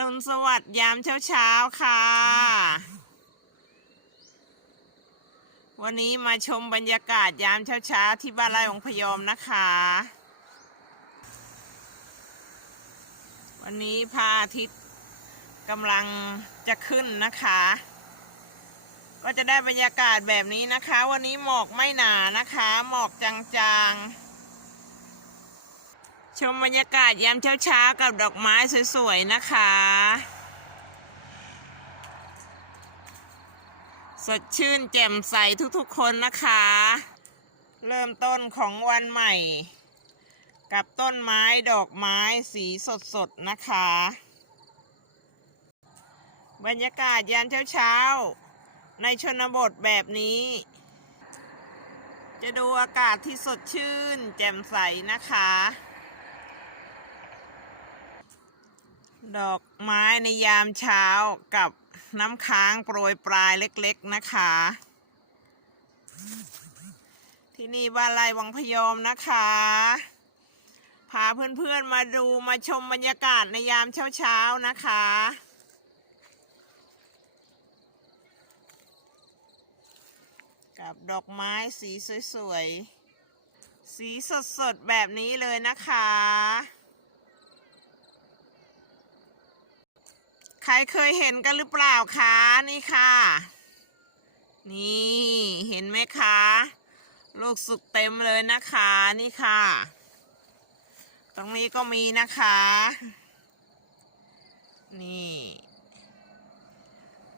รุณสวัสดิ์ยามเช้าเช้าๆค่ะ วันนี้มาชมบรรยากาศยามเช้าเช้าๆที่บ้านไร่องพยอมนะคะ วันนี้พระอาทิตย์กำลังจะขึ้นนะคะ ก็จะได้บรรยากาศแบบนี้นะคะ วันนี้หมอกไม่หนานะคะ หมอกจางๆ ชมบรรยากาศยามเช้าๆกับดอกไม้สวยๆนะคะ สดชื่นแจ่มใสทุกๆคนนะคะ เริ่มต้นของวันใหม่ กับต้นไม้ดอกไม้สีสดๆนะคะ บรรยากาศยามเช้าๆในชนบทแบบนี้ จะดูอากาศที่สดชื่นแจ่มใสนะคะ ดอกไม้ในยามเช้ากับน้ำค้างโปรยปลายเล็กๆนะคะ ที่นี่บ้านไร่วังพยอมนะคะ พาเพื่อนๆมาดูมาชมบรรยากาศในยามเช้าๆนะคะกับดอกไม้สีสวยๆ สีสดๆ แบบนี้เลยนะคะ ใครเคยเห็นกันหรือเปล่าคะนี่ค่ะ นี่เห็นไหมคะลูกสุกเต็มเลยนะคะนี่ค่ะ ตรงนี้ก็มีนะคะ นี่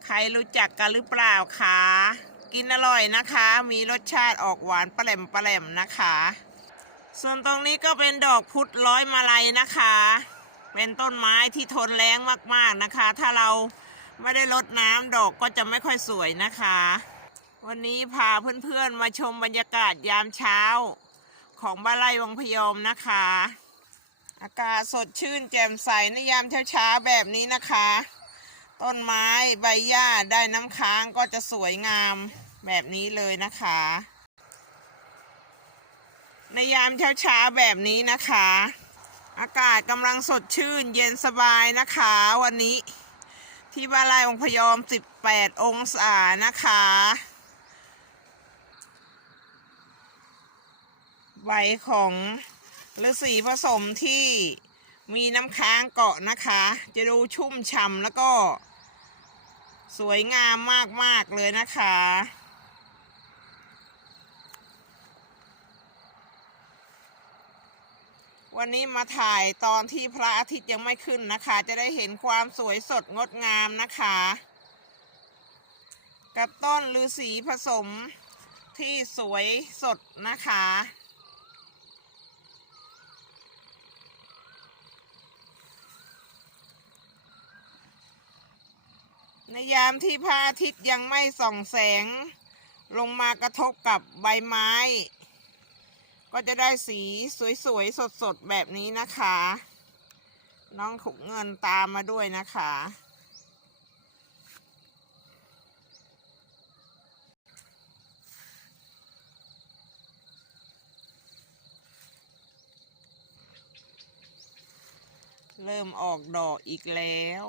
ใครรู้จักกันหรือเปล่าคะกินอร่อยนะคะ มีรสชาติออกหวานปลาแหลมปลาแหลมนะคะ ส่วนตรงนี้ก็เป็นดอกพุธร้อยมาลัยนะคะ เป็นต้นไม้ที่ทนแรงมากๆนะคะ ถ้าเราไม่ได้รดน้ำดอกก็จะไม่ค่อยสวยนะคะ วันนี้พาเพื่อนๆมาชมบรรยากาศยามเช้า ของบ้านไร่วังพยอมนะคะ อากาศสดชื่นแจ่มใสในยามเช้าๆแบบนี้นะคะ ต้นไม้ใบหญ้าได้น้ำค้างก็จะสวยงามแบบนี้เลยนะคะ ในยามเช้าๆแบบนี้นะคะ อากาศกำลังสดชื่นเย็นสบายนะคะ วันนี้ ที่บ้านไร่องพยอม 18 องศานะคะ ใบของฤาษีผสมที่มีน้ำค้างเกาะนะคะ จะดูชุ่มฉ่ำแล้วก็ สวยงามมาก ๆ เลยนะคะ วันนี้มาถ่ายตอนที่พระอาทิตย์ยังไม่ขึ้นนะคะ จะได้เห็นความสวยสดงดงามนะคะ กับต้นฤาษีผสมที่สวยสดนะคะ ในยามที่พระอาทิตย์ยังไม่ส่องแสง ลงมากระทบกับใบไม้ ก็จะได้สีสวยๆ สดๆ แบบนี้นะคะ น้องถุงเงินตามมาด้วยนะคะ เริ่มออกดอกอีกแล้ว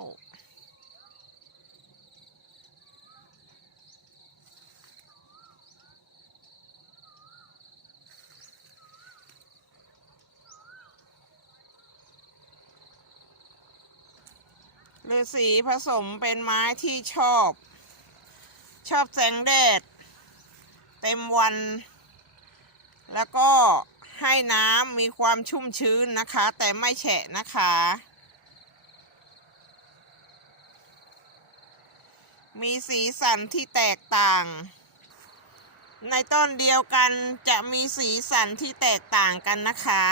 ฤาษีผสมเป็นไม้ที่ชอบ ชอบแสงแดด เต็มวัน แล้วก็ให้น้ำมีความชุ่มชื้นนะคะ แต่ไม่แฉะนะคะ มีสีสันที่แตกต่าง ในต้นเดียวกันจะมีสีสันที่แตกต่างกันนะคะ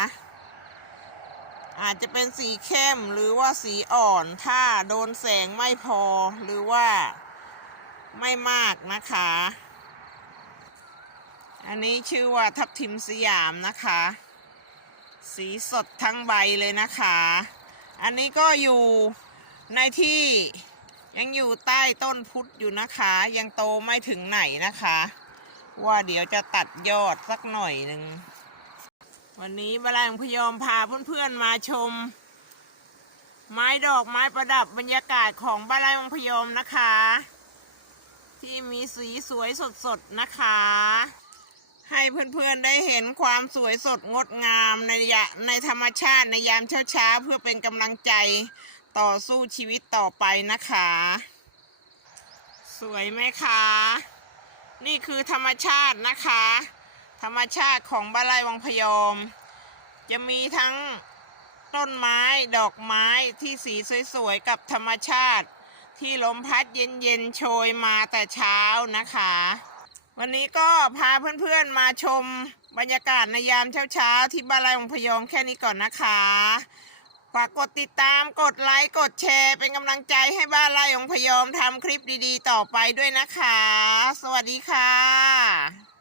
อาจจะเป็นสีเข้มหรือว่าสีอ่อนถ้าโดนแสงไม่พอหรือว่าไม่มากนะคะ อันนี้ชื่อว่าทับทิมสยามนะคะ สีสดทั้งใบเลยนะคะ อันนี้ก็อยู่ในที่ยังอยู่ใต้ต้นพุทธอยู่นะคะ ยังโตไม่ถึงไหนนะคะ ว่าเดี๋ยวจะตัดยอดสักหน่อยหนึ่ง วันนี้บาลานพยอมพาเพื่อนๆมาชม ไม้ดอกไม้ประดับบรรยากาศของบ้านไร่วังพยอมนะคะ ที่มีสีสวยสดๆนะคะ ให้เพื่อนๆได้เห็นความสวยสดงดงามในยะในธรรมชาติในยามเช้าๆเพื่อเป็นกำลังใจต่อสู้ชีวิตต่อไปนะคะ สวยไหมคะ นี่คือธรรมชาตินะคะ รรมชาติของบ้านไร่วังพยอม จะมีทั้งต้นไม้ดอกไม้ที่สีสวยๆกับธรรมชาติ ที่ลมพัดเย็นๆโชยมาแต่เช้านะคะ วันนี้ก็พาเพื่อนๆมาชมบรรยากาศในยามเช้าๆที่บ้านไร่วังพยอมแค่นี้ก่อนนะคะฝากกดติดตามกดไลค์กดแชร์เป็นกำลังใจให้บ้านไร่วังพยอมทำคลิปดีๆ ต่อไปด้วยนะคะ สวัสดีค่ะ